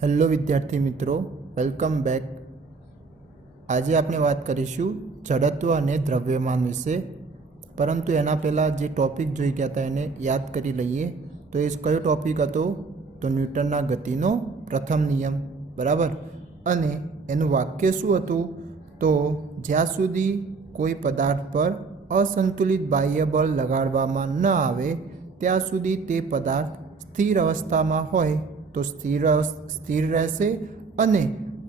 Hello વિદ્યાર્થી મિત્રો, welcome back. આજે આપણે વાત કરીશું જડત્વ અને દ્રવ્યમાન વિશે, પરંતુ એના પહેલાં જે ટૉપિક જોઈ ગયા હતા એને યાદ કરી લઈએ। તો એ કયો ટૉપિક હતો? તો ન્યૂટનના ગતિનો પ્રથમ નિયમ, બરાબર। અને એનું વાક્ય શું હતું? તો જ્યાં સુધી કોઈ પદાર્થ પર અસંતુલિત બાહ્ય બળ લગાડવામાં ન આવે ત્યાં સુધી તે પદાર્થ સ્થિર અવસ્થામાં હોય તો સ્થિર રહેશે, અને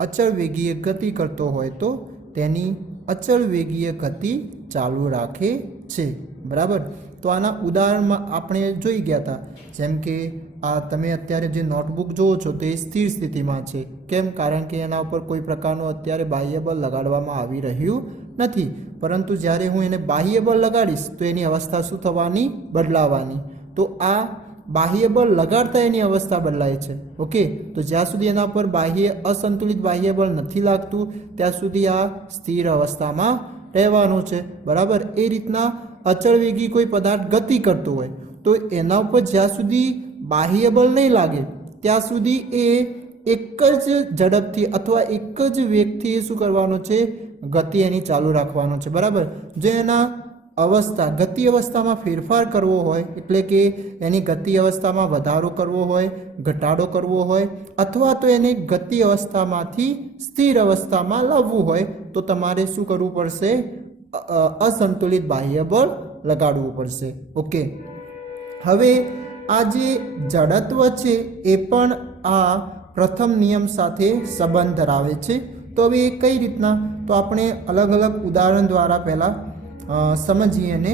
અચળ વેગીય ગતિ કરતો હોય તો તેની અચળ વેગીય ગતિ ચાલુ રાખે છે, બરાબર। તો આના ઉદાહરણમાં આપણે જોઈ ગયા હતા, જેમ કે આ તમે અત્યારે જે નોટબુક જુઓ છો તો એ સ્થિર સ્થિતિમાં છે। કેમ? કારણ કે એના ઉપર કોઈ પ્રકારનું અત્યારે બાહ્ય બળ લગાડવામાં આવી રહ્યું નથી, પરંતુ જ્યારે હું એને બાહ્ય બળ લગાડીશ તો એની અવસ્થા શું થવાની? બદલાવાની। તો આ બાહ્ય બળ લગાડતા એની અવસ્થા બદલાય છે, ઓકે। તો જ્યાં સુધી એના પર અસંતુલિત બાહ્ય બળ નથી લાગતું ત્યાં સુધી આ સ્થિર અવસ્થામાં રહેવાનું છે, બરાબર। એ રીતના અચળ વેગી કોઈ પદાર્થ ગતિ કરતો હોય તો એના ઉપર જ્યાં સુધી બાહ્ય બળ નહીં લાગે ત્યાં સુધી એ એક જ ઝડપથી અથવા એક જ વેગથી શું કરવાનું છે? ગતિ એની ચાલુ રાખવાનો છે, બરાબર। જો એના ગતિ અવસ્થામાં ફેરફાર કરવો હોય, એટલે કે એની ગતિ અવસ્થામાં વધારો કરવો હોય, ઘટાડો કરવો હોય, અથવા તો એને ગતિ અવસ્થામાંથી સ્થિર અવસ્થામાં લાવવું હોય તો તમારે શું કરવું પડશે? અસંતુલિત બાહ્ય બળ લગાડવું પડશે, ઓકે। હવે આ જે જડત્વ છે એ પણ આ પ્રથમ નિયમ સાથે સંબંધ ધરાવે છે। તો હવે એ કઈ રીતના? તો આપણે અલગ અલગ ઉદાહરણ દ્વારા પહેલાં સમજીએ ને।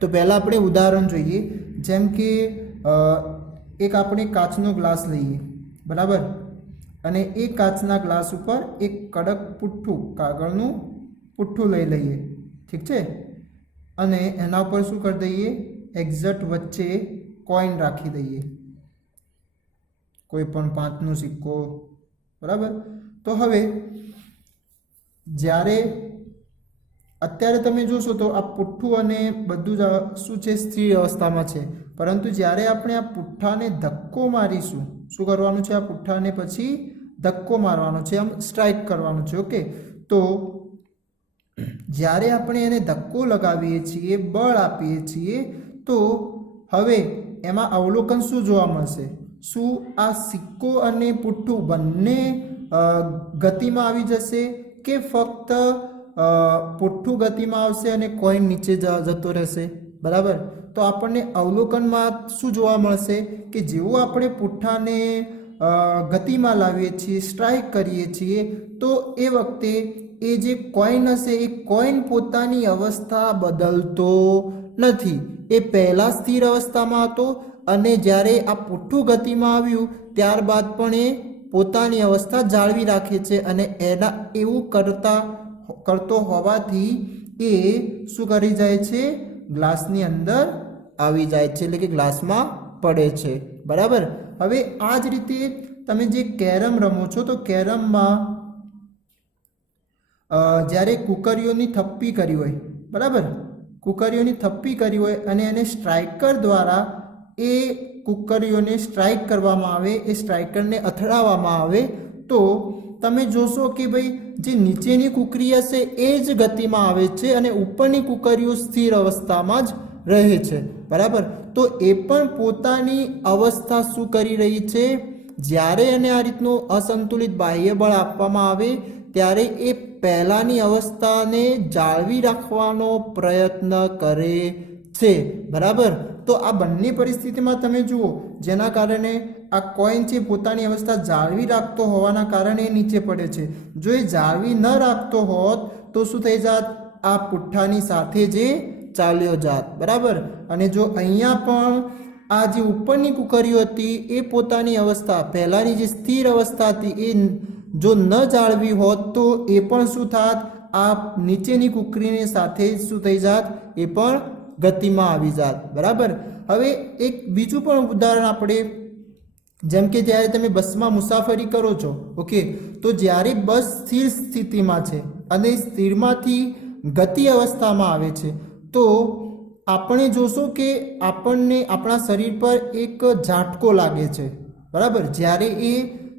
તો પહેલાં આપણે ઉદાહરણ જોઈએ, જેમ કે એક આપણે કાચનો ગ્લાસ લઈએ, બરાબર। અને એ કાચના ગ્લાસ ઉપર એક કડક પુઠ્ઠું, કાગળનું પુઠ્ઠું લઈ લઈએ, ઠીક છે। અને એના ઉપર શું કરી દઈએ? એક્ઝેક્ટ વચ્ચે કોઈન રાખી દઈએ, કોઈ પણ 5નો સિક્કો, બરાબર। તો હવે જ્યારે અત્યારે તમે જોશો તો આ પુઠ્ઠું અને બધું જ શું છે? સ્થિર અવસ્થામાં છે, પરંતુ જ્યારે આપણે આ પુઠ્ઠાને ધક્કો મારીશું, શું કરવાનું છે? આ પુઠ્ઠાને પછી ધક્કો મારવાનો છે, આમ સ્ટ્રાઇક કરવાનું છે, ઓકે। તો જ્યારે આપણે એને ધક્કો લગાવીએ છીએ, બળ આપીએ છીએ, તો હવે એમાં અવલોકન શું જોવા મળશે? શું આ સિક્કો અને પુઠ્ઠું બંને ગતિમાં આવી જશે, કે ફક્ત પુઠ્ઠું ગતિમાં આવશે અને કોઈન નીચે જતો રહેશે, બરાબર? તો આપણને અવલોકનમાં શું જોવા મળશે? કે જેવું આપણે પુઠ્ઠાને ગતિમાં લાવીએ છીએ, સ્ટ્રાઇક કરીએ છીએ, તો એ વખતે એ જે કોઈન હશે એ કોઈન પોતાની અવસ્થા બદલતો નથી। એ પહેલાં સ્થિર અવસ્થામાં હતો અને જ્યારે આ પુઠ્ઠું ગતિમાં આવ્યું ત્યારબાદ પણ એ પોતાની અવસ્થા જાળવી રાખે છે, અને એના એવું કરતો હોવાથી એ શું કરી જાય છે? ગ્લાસની અંદર આવી જાય છે, એટલે કે ગ્લાસમાં પડે છે, બરાબર। હવે આ જ રીતે તમે જે કેરમ રમો છો તો કેરમમાં જ્યારે કુકરીઓની થપ્પી કરી હોય, બરાબર, કુકરીઓની થપ્પી કરી હોય અને એને સ્ટ્રાઇકર દ્વારા એ કુકરીઓને સ્ટ્રાઇક કરવામાં આવે, એ સ્ટ્રાઇકરને અથડાવવામાં આવે, તો તમે જોશો કે ભાઈ જે નીચેની કુકરી હશે એ જ ગતિમાં આવે છે અને ઉપરની કુકરીઓ સ્થિર અવસ્થામાં જ રહે છે, બરાબર। તો એ પણ પોતાની અવસ્થા શું કરી રહી છે? જ્યારે એને આ રીતનું અસંતુલિત બાહ્ય બળ આપવામાં આવે ત્યારે એ પહેલાંની અવસ્થાને જાળવી રાખવાનો પ્રયત્ન કરે છે, બરાબર। તો આ બંને પરિસ્થિતિમાં તમે જુઓ, જેના કારણે આ કોઈન છે પોતાની અવસ્થા જાળવી રાખતો હોવાના કારણે નીચે પડે છે। જો એ જાળવી ન રાખતો હોત તો શું થઈ જાત? આ પુઠ્ઠાની સાથે જે ચાલ્યો જાત, બરાબર। અને જો અહીંયા પણ આ જે ઉપરની કુકરીઓ હતી એ પોતાની અવસ્થા, પહેલાંની જે સ્થિર અવસ્થા હતી એ જો ન જાળવી હોત તો એ પણ શું થાત? આ નીચેની કુકરીની સાથે શું થઈ જાત? એ પણ ગતિમાં આવી જાત, બરાબર। હવે એક બીજું પણ ઉદાહરણ આપણે, જેમ કે જ્યારે તમે બસમાં મુસાફરી કરો છો, ઓકે, તો જ્યારે બસ સ્થિર સ્થિતિમાં છે અને સ્થિરમાંથી ગતિ અવસ્થામાં આવે છે તો આપણે જોશો કે આપણને આપણા શરીર પર એક ઝાટકો લાગે છે, બરાબર, જ્યારે એ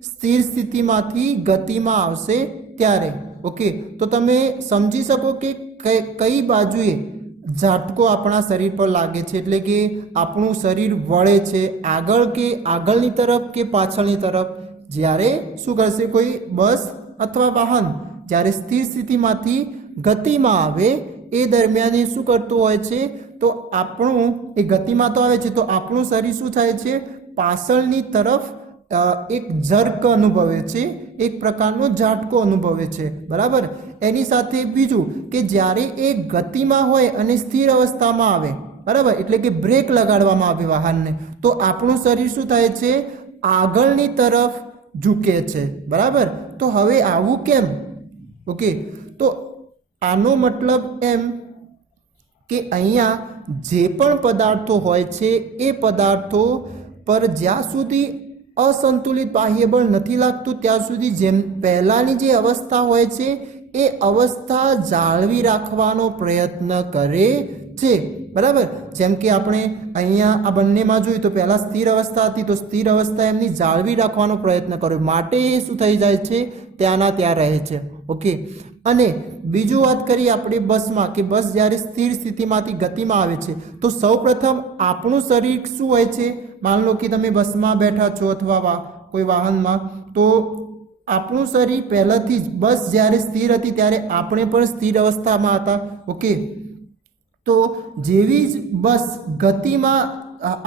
સ્થિર સ્થિતિમાંથી ગતિમાં આવશે ત્યારે. ઓકે, તો તમે સમજી શકો કે કઈ બાજુએ ઝાટકો આપણા શરીર પર લાગે છે, એટલે કે આપણું શરીર વળે છે આગળ કે આગળની તરફ કે પાછળની તરફ. જ્યારે શું કરશે, કોઈ બસ અથવા વાહન જ્યારે સ્થિર સ્થિતિમાંથી ગતિમાં આવે એ દરમિયાન એ શું કરતું હોય છે, તો આપણું એ ગતિમાં તો આવે છે તો આપણું શરીર શું થાય છે, પાછળની તરફ એક જર્ક અનુભવે છે, એક પ્રકારનો ઝાટકો અનુભવે છે. બરાબર, એની સાથે બીજું કે જ્યારે એ ગતિમાં હોય અને સ્થિર અવસ્થામાં આવે, બરાબર, એટલે કે બ્રેક લગાડવામાં આવે વાહનને, તો આપણું શરીર શું થાય છે, આગળની તરફ ઝૂકે છે. બરાબર, તો હવે આવું કેમ? ઓકે, તો આનો મતલબ એમ કે અહીંયા જે પણ પદાર્થો હોય છે એ પદાર્થો પર જ્યાં સુધી અસંતુલિત બાહ્ય બળ નથી લાગતું ત્યાં સુધી જેમ પહેલાંની જે અવસ્થા હોય છે એ અવસ્થા જાળવી રાખવાનો પ્રયત્ન કરે છે. બરાબર, જેમ કે આપણે અહીંયા આ બંનેમાં જોઈએ તો પહેલાં સ્થિર અવસ્થા હતી તો સ્થિર અવસ્થા એમની જાળવી રાખવાનો પ્રયત્ન કર્યો, માટે એ શું થઈ જાય છે, ત્યાંના ત્યાં રહે છે. ઓકે, અને બીજું વાત કરીએ આપણે બસમાં, કે બસ જ્યારે સ્થિર સ્થિતિમાંથી ગતિમાં આવે છે તો સૌપ્રથમ આપણું શરીર શું હોય છે, માન લો કે તમે બસમાં બેઠા છો અથવા કોઈ વાહનમાં, તો આપણું શરીર પહેલાંથી જ બસ જ્યારે સ્થિર હતી ત્યારે આપણે પણ સ્થિર અવસ્થામાં હતા. ઓકે, તો જેવી જ બસ ગતિમાં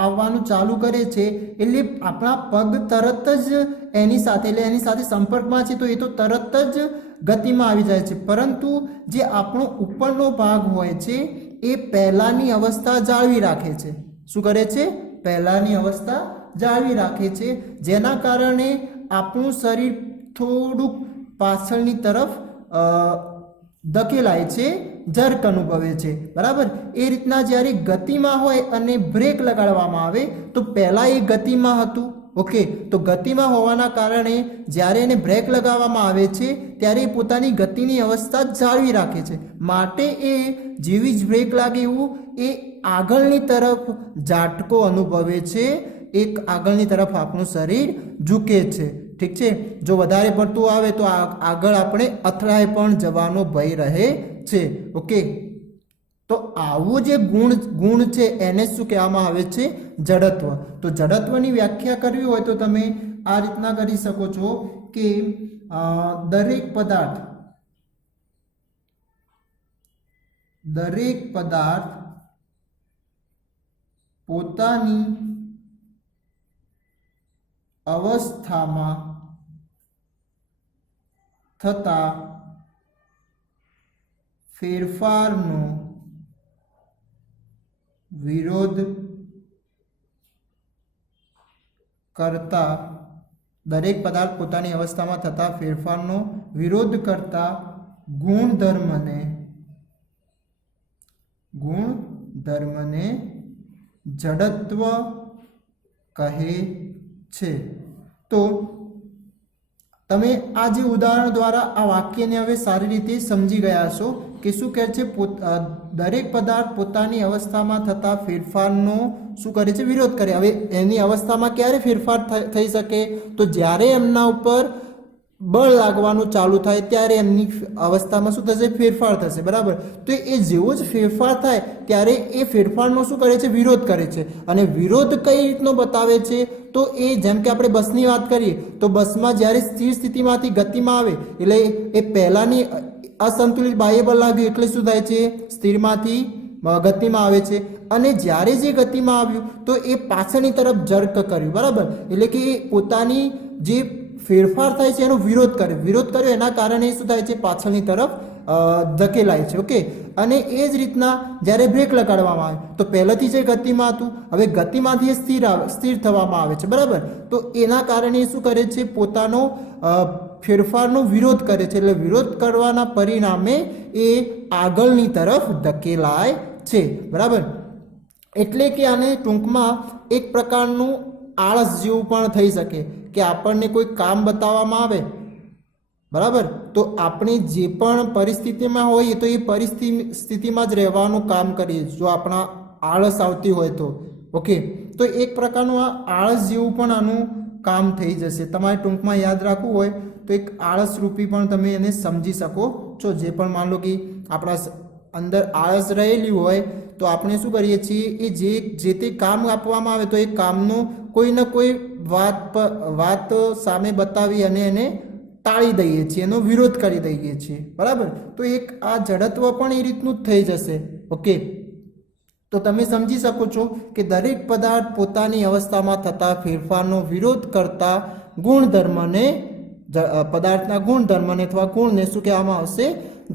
આવવાનું ચાલુ કરે છે એટલે આપણા પગ તરત જ એની સાથે સંપર્કમાં છે તો એ તો તરત જ ગતિમાં આવી જાય છે. પરંતુ જે આપણો ઉપરનો ભાગ હોય છે એ પહેલાંની અવસ્થા જાળવી રાખે છે. શું કરે છે? પહેલાંની અવસ્થા જાળવી રાખે છે, જેના કારણે આપણું શરીર થોડુંક પાછળની તરફ ધકેલાય છે, જર્ક અનુભવે છે. બરાબર, એ રીતના જ્યારે ગતિમાં હોય અને બ્રેક લગાડવામાં આવે તો પહેલાં એ ગતિમાં હતું. ઓકે, તો ગતિમાં હોવાના કારણે જ્યારે એને બ્રેક લગાવવામાં આવે છે ત્યારે એ પોતાની ગતિની અવસ્થા જાળવી રાખે છે, માટે એ જેવી જ બ્રેક લાગે એવું એ આગળની તરફ ઝાટકો અનુભવે છે, એક આગળની તરફ આપણું શરીર ઝૂકે છે. ઠીક છે, જો વધારે પડતું આવે તો આગળ આપણે અથડાઈ પણ જવાનો ભય રહે છે. ઓકે, તો આવું જે ગુણ છે એને શું કહેવામાં આવે છે? જડત્વ. તો જડત્વની વ્યાખ્યા કરવી હોય તો તમે આ રીતના કરી શકો છો કે દરેક પદાર્થ પોતાની અવસ્થામાં થતા ફેરફારનો વિરોધ કરતા દરેક પદાર્થ પોતાની અવસ્થામાં થતા ફેરફારનો વિરોધ કરતા ગુણધર્મને જડત્વ કહે છે. તો તમે આ જે ઉદાહરણ દ્વારા આ વાક્યને હવે સારી રીતે સમજી ગયા છો કે શું કહે છે, દરેક પદાર્થ પોતાની અવસ્થામાં થતા ફેરફારનો શું કરે છે? વિરોધ કરે. હવે એની અવસ્થામાં ક્યારે ફેરફાર થઈ શકે? તો જ્યારે એમના ઉપર બળ લાગવાનું ચાલુ થાય ત્યારે એમની અવસ્થામાં શું થશે? ફેરફાર થશે. બરાબર, તો એ જેવો જ ફેરફાર થાય ત્યારે એ ફેરફારનો શું કરે છે? વિરોધ કરે છે. અને વિરોધ કઈ રીતનો બતાવે છે? તો એ જેમ કે આપણે બસની વાત કરીએ તો બસમાં જ્યારે સ્થિર સ્થિતિમાંથી ગતિમાં આવે એટલે એ પહેલાંની અસંતુલિત બાહ્ય બળ લાગ્યું એટલે શું થાય છે? સ્થિરમાંથી ગતિમાં આવે છે. અને જ્યારે જે ગતિમાં આવ્યું તો એ પાછળની તરફ જર્ક કર્યું. બરાબર, એટલે કે એ પોતાની જે ફેરફાર થાય છે એનો વિરોધ કર્યો એના કારણે શું થાય છે? પાછળની તરફ ધકેલાય છે. ઓકે, અને એ જ રીતના જ્યારે બ્રેક લગાડવામાં આવે તો પહેલાંથી જે ગતિમાં હતું હવે ગતિમાંથી સ્થિર થવામાં આવે છે. બરાબર, તો એના કારણે શું કરે છે? પોતાનો ફેરફારનો વિરોધ કરે છે. એટલે વિરોધ કરવાના પરિણામે એ આગળની તરફ ધકેલાય છે. બરાબર, એટલે કે આને ટૂંકમાં એક પ્રકારનું આળસ જેવું પણ થઈ શકે કે આપણને કોઈ કામ બતાવવામાં આવે, બરાબર, તો આપણે જે પણ પરિસ્થિતિમાં હોઈએ તો એ પરિસ્થિતિમાં જ રહેવાનું કામ કરીએ જો આપણા આળસ આવતી હોય તો. ઓકે, તો એક પ્રકારનું આ આળસ જેવું પણ આનું કામ થઈ જશે. તમારે ટૂંકમાં યાદ રાખવું હોય તો એક આળસ રૂપી પણ તમે એને સમજી શકો છો. જે પણ માન લો કે આપણા અંદર આળસ રહેલી હોય તો આપણે શું કરીએ છીએ, એ જે તે કામ આપવામાં આવે તો એ કામનો કોઈ ને કોઈ વાત સામે બતાવી અને એને ટાળી દઈએ છીએ, એનો વિરોધ કરી દઈએ છીએ. બરાબર, તો એક આ જડત્વ પણ એ રીતનું જ થઈ જશે. ઓકે, તો તમે સમજી શકો છો કે દરેક પદાર્થ પોતાની અવસ્થામાં થતા ફેરફારનો વિરોધ કરતા ગુણધર્મને, પદાર્થના ગુણધર્મને અથવા ગુણને શું કહેવામાં આવશે,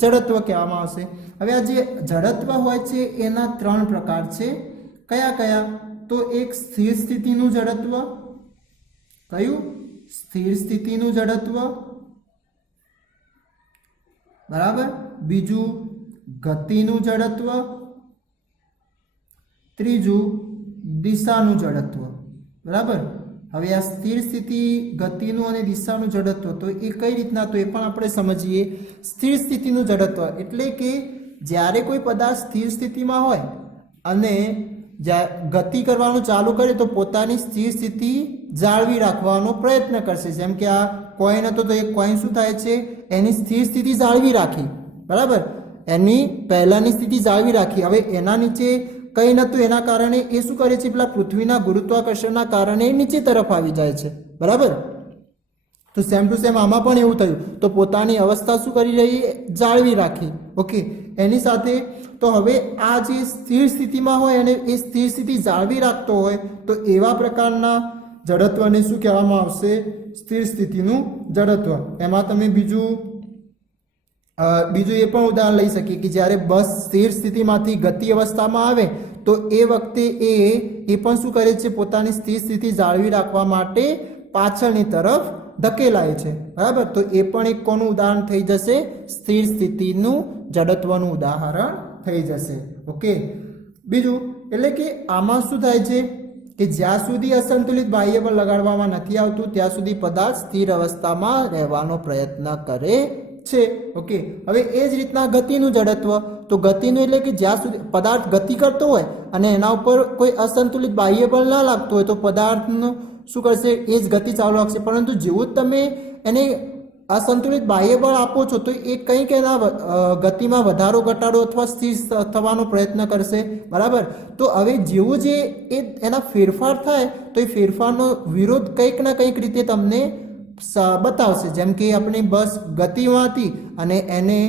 જડત્વ કહેવામાં આવશે. હવે આ જે જડત્વ હોય છે એના 3 પ્રકાર છે. કયા કયા? તો એક સ્થિર સ્થિતિનું જડત્વ. કયું? સ્થિર સ્થિતિનું જડત્વ. બરાબર. બીજું ગતિનું જડત્વ. ત્રીજું દિશાનું જડત્વ. બરાબર. હવે આ સ્થિર સ્થિતિ, ગતિનું અને દિશાનું જડત્વ તો એ કઈ રીતના, તો એ પણ આપણે સમજીએ. સ્થિર સ્થિતિનું જડત્વ એટલે કે જ્યારે કોઈ પદાર્થ સ્થિર સ્થિતિમાં હોય અને ગતિ કરવાનું ચાલુ કરે તો પોતાની સ્થિર સ્થિતિ જાળવી રાખવાનો પ્રયત્ન કરશે. જેમ કે આ કોઈન હતો તો એ કોઈન શું થાય છે, એની સ્થિર સ્થિતિ જાળવી રાખી. બરાબર, એની પહેલાની સ્થિતિ જાળવી રાખી. હવે એના નીચે કંઈ નહોતું, એના કારણે એ શું કરે છે, પેલા પૃથ્વીના ગુરુત્વાકર્ષણના કારણે નીચે તરફ આવી જાય છે. બરાબર, તો સેમ ટુ સેમ આમાં પણ એવું થયું. તો પોતાની અવસ્થા શું કરી રહી, જાળવી રાખી. ઓકે, એની સાથે તો હવે આ જે સ્થિર સ્થિતિમાં હોય અને એ સ્થિર સ્થિતિ જાળવી રાખતો હોય તો એવા પ્રકારના જડત્વને શું કહેવામાં આવશે, સ્થિર સ્થિતિનું જડત્વ. એમાં તમે બીજું એ પણ ઉદાહરણ લઈ શકીએ કે જ્યારે બસ સ્થિર સ્થિતિમાંથી ગતિ અવસ્થામાં આવે તો એ વખતે એ પણ શું કરે છે, પોતાની સ્થિર સ્થિતિ જાળવી રાખવા માટે પાછળની તરફ ધકેલાય છે. બરાબર, તો એ પણ એક કોનું ઉદાહરણ થઈ જશે, સ્થિર સ્થિતિનું જડત્વનું ઉદાહરણ થઈ જશે. ઓકે, બીજું એટલે કે આમાં શું થાય છે કે જ્યાં સુધી અસંતુલિત બાહ્ય બળ લગાડવામાં નથી આવતું ત્યાં સુધી પદાર્થ સ્થિર અવસ્થામાં રહેવાનો પ્રયત્ન કરે છે. ઓકે, હવે એ જ રીતના ગતિનું જડત્વ. તો ગતિનું એટલે કે જ્યાં સુધી પદાર્થ ગતિ કરતો હોય અને એના ઉપર કોઈ અસંતુલિત બાહ્ય બળ ના લાગતું હોય તો પદાર્થનું શું કરશે, એ જ ગતિ ચાલુ રાખશે. પરંતુ જેવું જ તમે એને અસંતુલિત બાહ્ય બળ આપો છો તો એ કંઈક એના ગતિમાં વધારો ઘટાડો અથવા સ્થિર થવાનો પ્રયત્ન કરશે. બરાબર, તો હવે જેવું જે એના ફેરફાર થાય તો એ ફેરફારનો વિરોધ કંઈક ના કંઈક રીતે તમને બતાવશે. જેમ કે આપણે બસ ગતિમાં હતી અને એને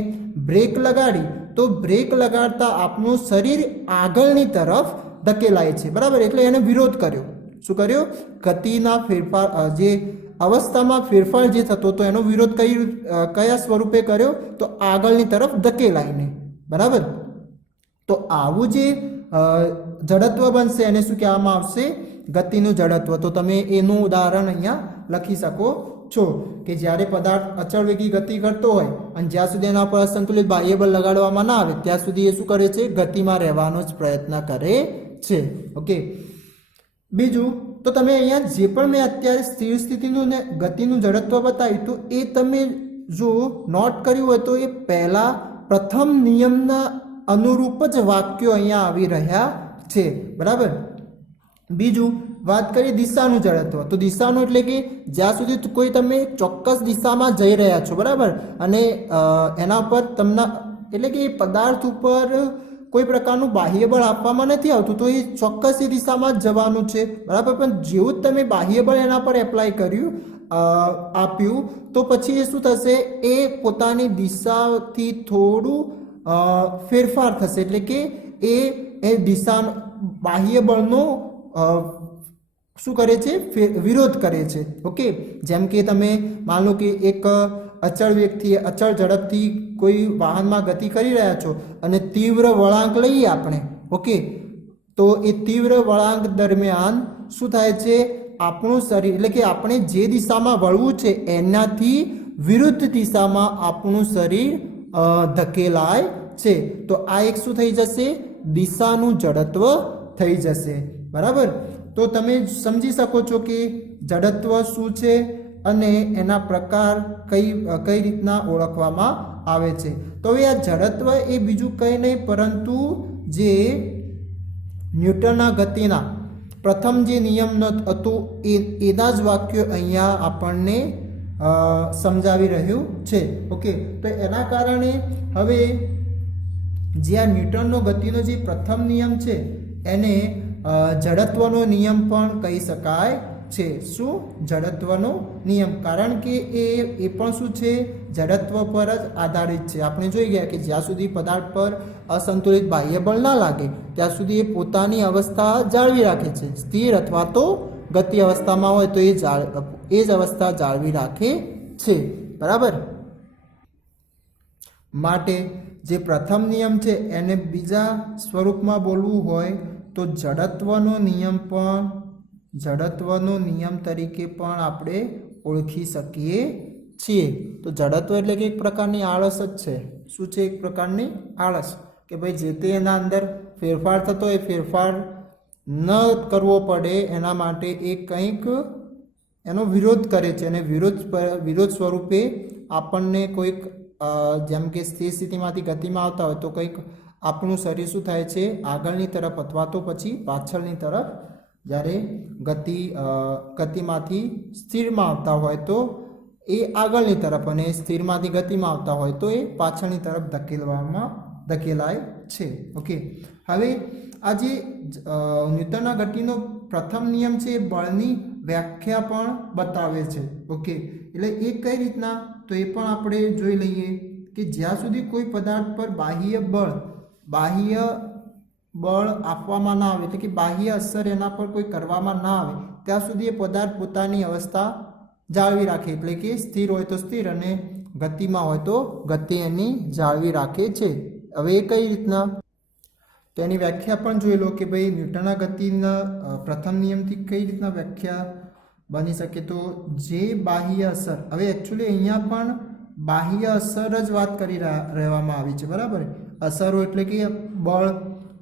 બ્રેક લગાડી તો બ્રેક લગાડતા આપણું શરીર આગળની તરફ ધકેલાય છે. બરાબર, એટલે એને વિરોધ કર્યો. શું કર્યો? ગતિના ફેરફાર, જે અવસ્થામાં ફેરફાર જે થતો તો એનો વિરોધ કયા સ્વરૂપે કર્યો, તો આગળની તરફ ધકેલાઈને. બરાબર, તો આવું જે જડત્વ બનશે એને શું કહેવામાં આવશે, ગતિનું જડત્વ. તો તમે એનું ઉદાહરણ અહીંયા લખી શકો છો કે જ્યારે પદાર્થ અચળ વેગી ગતિ કરતો હોય અને જ્યાં સુધી એના પર અસંતુલિત બાહ્ય બળ લગાડવામાં ના આવે ત્યાં સુધી એ શું કરે છે, ગતિમાં રહેવાનો જ પ્રયત્ન કરે છે. ઓકે, બીજું તો તમે અહીંયા જે પણ મેં અત્યારે સ્થિર સ્થિતિનું ને ગતિનું જડત્વ બતાવ્યું તો એ તમે જો નોટ કર્યું હોય તો એ પહેલા પ્રથમ નિયમના અનુરૂપ જ વાક્યો અહીંયા આવી રહ્યા છે. બરાબર, બીજું વાત કરીએ દિશાનું જડત્વ. તો દિશાનું એટલે કે જ્યાં સુધી કોઈ તમે ચોક્કસ દિશામાં જઈ રહ્યા છો. બરાબર, અને એના પર તમને એટલે કે પદાર્થ ઉપર કોઈ પ્રકારનું બાહ્ય બળ આપવામાં નથી આવતું તો એ ચોક્કસ એ દિશામાં જ જવાનું છે. બરાબર, પણ જેવું જ તમે બાહ્ય બળ એના પર એપ્લાય કર્યું, આપ્યું તો પછી એ શું થશે, એ પોતાની દિશાથી થોડું ફેરફાર થશે. એટલે કે એ દિશા બાહ્ય બળનો શું કરે છે, વિરોધ કરે છે. ઓકે, જેમ કે તમે માન લો કે એક અચળ વ્યક્તિ અચળ ઝડપથી કોઈ વાહનમાં ગતિ કરી રહ્યા છો અને તીવ્ર વળાંક લઈએ આપણે. ઓકે, તો એ તીવ્ર વળાંક દરમિયાન શું થાય છે, આપણું શરીર એટલે કે આપણે જે દિશામાં વળવું છે એનાથી વિરુદ્ધ દિશામાં આપણું શરીર ધકેલાય છે. તો આ એક શું થઈ જશે, દિશાનું જડત્વ થઈ જશે. બરાબર, તો તમે સમજી શકો છો કે જડત્વ શું છે અને એના પ્રકાર કઈ રીતના ઓળખવામાં આવે છે. તો હવે આ જડત્વ એ બીજું કંઈ નહીં પરંતુ જે ન્યૂટનના ગતિના પ્રથમ જે નિયમ હતો એના જ વાક્યો અહીંયા આપણને સમજાવી રહ્યું છે. ઓકે, તો એના કારણે હવે જે આ ન્યૂટનનો ગતિનો જે પ્રથમ નિયમ છે એને જડત્વનો નિયમ પણ કહી શકાય છે. શું? જડત્વનો નિયમ. કારણ કે એ પણ શું છે? જડત્વ પર જ આધારિત છે. આપણે જોઈ ગયા કે જ્યાં સુધી પદાર્થ પર અસંતુલિત બાહ્ય બળ ના લાગે ત્યાં સુધી એ પોતાની અવસ્થા જાળવી રાખે છે. સ્થિર અથવા તો ગતિ અવસ્થામાં હોય તો એ જ અવસ્થા જાળવી રાખે છે. બરાબર. માટે જે પ્રથમ નિયમ છે એને બીજા સ્વરૂપમાં બોલવું હોય તો જડત્વનો નિયમ તરીકે પણ આપણે ઓળખી શકીએ છીએ. તો જડત્વ એટલે કે એક પ્રકારની આળસ જ છે. શું છે? એક પ્રકારની આળસ કે ભાઈ જે તે એના અંદર ફેરફાર થતો એ ફેરફાર ન કરવો પડે એના માટે એ કંઈક એનો વિરોધ કરે છે અને વિરોધ સ્વરૂપે આપણને કોઈક જેમ કે સ્થિર સ્થિતિમાંથી ગતિમાં આવતા હોય તો કંઈક આપણું શરીર શું થાય છે? આગળની તરફ અથવા તો પછી પાછળની તરફ, જ્યારે ગતિમાંથી સ્થિરમાં આવતા હોય તો એ આગળની તરફ અને સ્થિરમાંથી ગતિમાં આવતા હોય તો એ પાછળની તરફ ધકેલાય છે. ઓકે, હવે આ જે ન્યૂટનના ગતિનો પ્રથમ નિયમ છે એ બળની વ્યાખ્યા પણ બતાવે છે. ઓકે, એટલે એ કઈ રીતના? તો એ પણ આપણે જોઈ લઈએ કે જ્યાં સુધી કોઈ પદાર્થ પર બાહ્ય બળ આપવામાં ના આવે એટલે કે બાહ્ય અસર એના પર કોઈ કરવામાં ના આવે ત્યાં સુધી એ પદાર્થ પોતાની અવસ્થા જાળવી રાખે, એટલે કે સ્થિર હોય તો સ્થિર અને ગતિમાં હોય તો ગતિ એની જાળવી રાખે છે. હવે એ કઈ રીતના? તો એની વ્યાખ્યા પણ જોઈ લો કે ભાઈ ન્યૂટનના ગતિના પ્રથમ નિયમથી કઈ રીતના વ્યાખ્યા બની શકે. તો જે બાહ્ય અસર, હવે એકચ્યુઅલી અહીંયા પણ બાહ્ય અસર જ વાત કરી રહેવામાં આવી છે. બરાબર. અસરો એટલે કે બળ,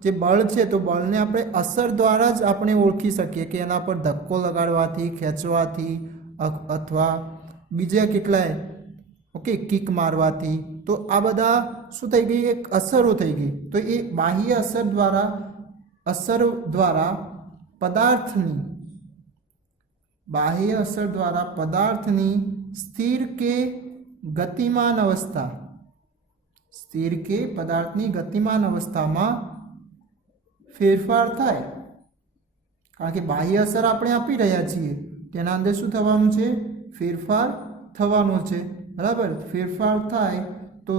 જે બળ છે તો બળને આપણે અસર દ્વારા જ આપણે ઓળખી શકીએ કે એના પર ધક્કો લગાડવાથી, ખેંચવાથી અથવા બીજા કેટલાય કિક મારવાથી, તો આ બધા શું થઈ ગઈ? એક અસરો થઈ ગઈ. તો એ બાહ્ય અસર દ્વારા પદાર્થની સ્થિર કે ગતિમાન અવસ્થામાં ફેરફાર થાય. કારણ કે બાહ્ય અસર આપણે આપી રહ્યા છીએ તેના અંદર શું થવાનું છે? ફેરફાર થવાનો છે. બરાબર. ફેરફાર થાય તો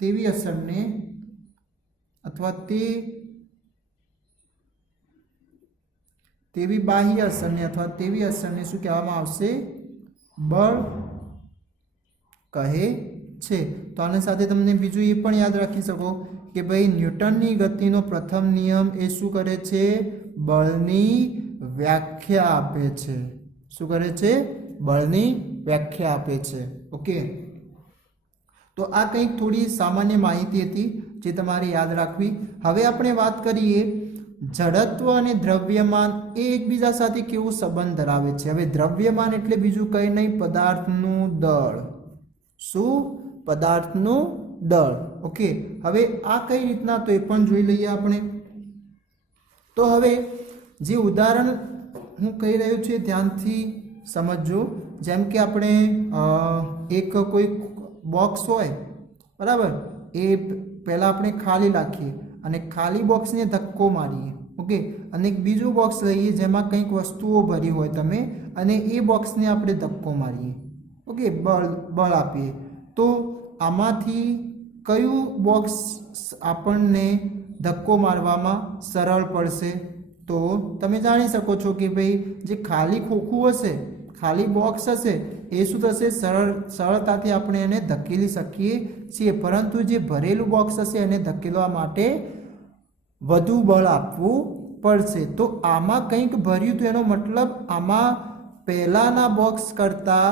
તેવી અસરને અથવા તેવી બાહ્ય અસરને અથવા તેવી અસરને શું કહેવામાં આવશે? બળ કહે છે. તો આની સાથે તમને બીજું એ પણ યાદ રાખી શકો કે ભાઈ ન્યૂટનની ગતિનો પ્રથમ નિયમ એ શું કરે છે? બળની વ્યાખ્યા આપે છે. શું કરે છે? બળની વ્યાખ્યા આપે છે. ઓકે, તો આ કંઈક થોડી સામાન્ય માહિતી હતી જે તમારે યાદ રાખવી. હવે આપણે વાત કરીએ જડત્વ અને દ્રવ્યમાન એ એકબીજા સાથે કેવો સંબંધ ધરાવે છે. હવે દ્રવ્યમાન એટલે બીજું કંઈ નહીં, પદાર્થનું દળ. શું? પદાર્થનું દળ. ઓકે, હવે આ કઈ રીતના? તો એ પણ જોઈ લઈએ આપણે. તો હવે જે ઉદાહરણ હું કહી રહ્યો છું ધ્યાનથી સમજજો. જેમ કે આપણે એક કોઈ બોક્સ હોય, બરાબર, એ પહેલાં આપણે ખાલી રાખીએ અને ખાલી બોક્સને ધક્કો મારીએ. ઓકે, અને એક બીજું બોક્સ લઈએ જેમાં કંઈક વસ્તુઓ ભરી હોય તમે, અને એ બોક્સને આપણે ધક્કો મારીએ. ઓકે, બળ આપીએ. તો આમાંથી કયું બોક્સ આપણને ધક્કો મારવામાં સરળ પડશે? તો તમે જાણી શકો છો કે ભાઈ જે ખાલી ખોખું હશે, ખાલી બોક્સ હશે, એ શું થશે? સરળતાથી આપણે એને ધકેલી શકીએ છીએ. પરંતુ જે ભરેલું બોક્સ હશે એને ધકેલવા માટે વધુ બળ આપવું પડશે. તો આમાં કંઈક ભર્યું તો એનો મતલબ આમાં પહેલાના બોક્સ કરતા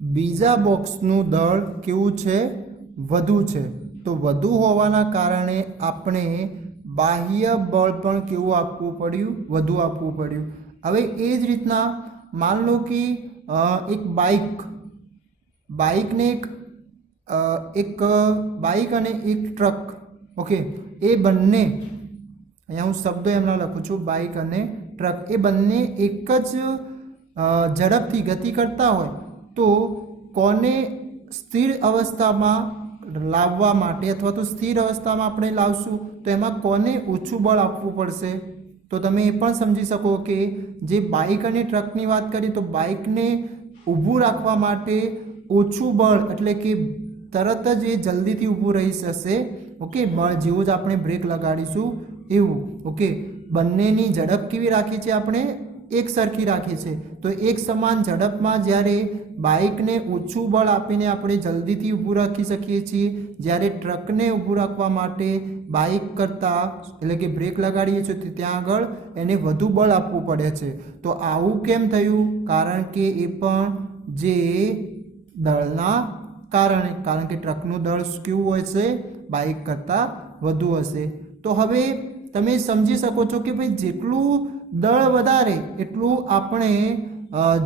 બીજા બોક્સનું દળ કેવું છે? વધુ છે. તો વધુ હોવાના કારણે આપણે બાહ્ય બળ પણ કેવું આપવું પડ્યું? વધુ આપવું પડ્યું. હવે એ જ રીતના માન લો કે એક બાઇક બાઇકને એક બાઇક અને એક ટ્રક, ઓકે, એ બંને, અહીંયા હું શબ્દો એમના લખું છું, બાઇક અને ટ્રક, એ બંને એક જ ઝડપથી ગતિ કરતા હોય તો કોને સ્થિર અવસ્થામાં લાવવા માટે અથવા તો સ્થિર અવસ્થામાં આપણે લાવશું તો એમાં કોને ઓછું બળ આપવું પડશે? તો તમે એ પણ સમજી શકો કે જે બાઇક અને ટ્રકની વાત કરી તો બાઇકને ઊભું રાખવા માટે ઓછું બળ એટલે કે તરત જ એ જલ્દીથી ઊભું રહી જશે, ઓકે, બળ જેવું જ આપણે બ્રેક લગાડીશું એવું, ઓકે. બંનેની ઝડપ કેવી રાખી છે આપણે? એક સરખી રાખી છે. તો એક સમાન ઝડપમાં જ્યારે બાઇકને ઓછું બળ આપીને આપણે જલ્દીથી ઊભું રાખી શકીએ છીએ, જ્યારે ટ્રકને ઊભું રાખવા માટે બાઇક કરતાં એટલે કે બ્રેક લગાડીએ છીએ તો ત્યાં આગળ એને વધુ બળ આપવું પડે છે. તો આવું કેમ થયું? કારણ કે એ પણ જે દળના કારણે, કારણ કે ટ્રકનું દળ કેવું હોય છે? બાઇક કરતાં વધુ હશે. તો હવે તમે સમજી શકો છો કે ભાઈ જેટલું દળ વધારે એટલું આપણે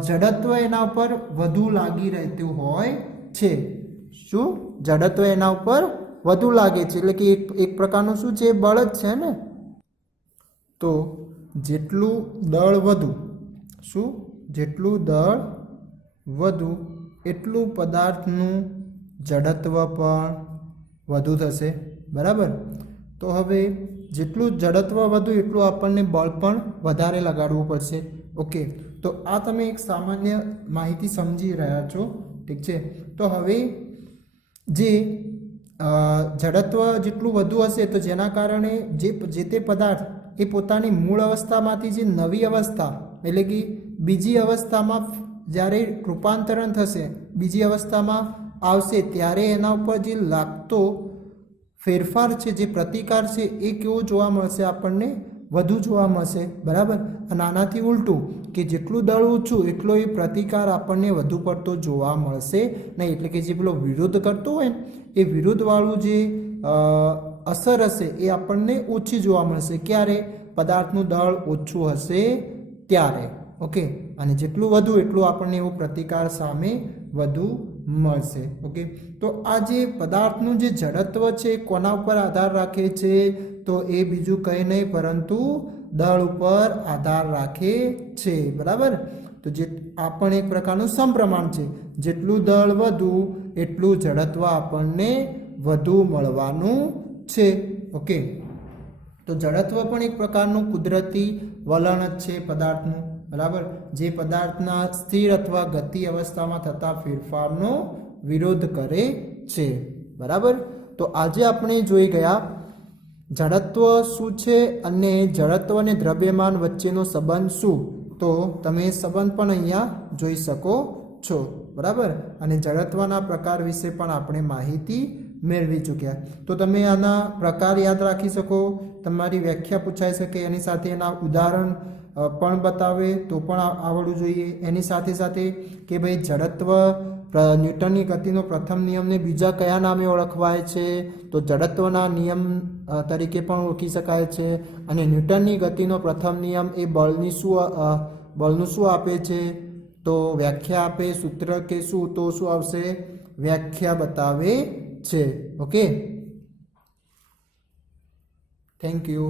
જડત્વ એના ઉપર વધુ લાગી રહેતું હોય છે. શું? જડત્વ એના ઉપર વધુ લાગે છે એટલે કે એક પ્રકારનું શું છે? બળ જ છે ને. તો જેટલું દળ વધુ, શું? જેટલું દળ વધુ એટલું પદાર્થનું જડત્વ પણ વધુ થશે, બરાબર. તો હવે જેટલું જડત્વ વધુ એટલું આપણને બળ પણ વધારે લગાડવું પડશે, ઓકે. તો આ તમે એક સામાન્ય માહિતી સમજી રહ્યા છો, ઠીક છે. તો હવે જે જડત્વ જેટલું વધુ હશે તો જેના કારણે જે તે પદાર્થ એ પોતાની મૂળ અવસ્થામાંથી જે નવી અવસ્થા એટલે કે બીજી અવસ્થામાં જ્યારે રૂપાંતરણ થશે, બીજી અવસ્થામાં આવશે ત્યારે એના ઉપર જે લાગતો ફેરફાર છે, જે પ્રતિકાર છે એ કેવો જોવા મળશે? આપણને વધુ જોવા મળશે, બરાબર. અને આનાથી ઉલટું કે જેટલું દળ ઓછું એટલો એ પ્રતિકાર આપણને વધુ પડતો જોવા મળશે નહીં. એટલે કે જે પેલો વિરોધ કરતો હોય ને એ વિરોધવાળું જે અસર હશે એ આપણને ઓછી જોવા મળશે. ક્યારે? પદાર્થનું દળ ઓછું હશે ત્યારે, ઓકે. અને જેટલું વધુ એટલું આપણને એવો પ્રતિકાર સામે વધુ મળશે, ઓકે. તો આ જે પદાર્થનું જે જડત્વ છે કોના ઉપર આધાર રાખે છે? તો એ બીજું કંઈ નહીં પરંતુ દળ ઉપર આધાર રાખે છે, બરાબર. તો જે આ પણ એક પ્રકારનું સમપ્રમાણ છે. જેટલું દળ વધુ એટલું જડત્વ આપણને વધુ મળવાનું છે, ઓકે. તો જડત્વ પણ એક પ્રકારનું કુદરતી વલણ જ છે પદાર્થનું, બરાબર. જે પદાર્થના સ્થિર અથવા ગતિ અવસ્થામાં થતા ફેરફારનો વિરોધ કરે છે, બરાબર. તો આજે આપણે જોઈ ગયા જડત્વ શું છે અને જડત્વ અને દ્રવ્યમાન વચ્ચેનો સંબંધ શું. તો તમે સંબંધ પણ અહીંયા જોઈ શકો છો, બરાબર. અને જડત્વના પ્રકાર વિશે પણ આપણે માહિતી મેળવી ચૂક્યા. તો તમે આના પ્રકાર યાદ રાખી શકો, તમારી વ્યાખ્યા પૂછાઈ શકે, એની સાથે એના ઉદાહરણ પણ બતાવે તો પણ આવડવું જોઈએ. એની સાથે સાથે કે ભાઈ જડત્વ ન્યૂટનની ગતિનો પ્રથમ નિયમને બીજા કયા નામે ઓળખવાય છે? તો જડત્વના નિયમ તરીકે પણ ઓળખી શકાય છે. અને ન્યૂટનની ગતિનો પ્રથમ નિયમ એ બળનું શું આપે છે? તો વ્યાખ્યા આપે, સૂત્ર કે શું? તો શું આવશે? વ્યાખ્યા બતાવે છે, ઓકે. Thank you.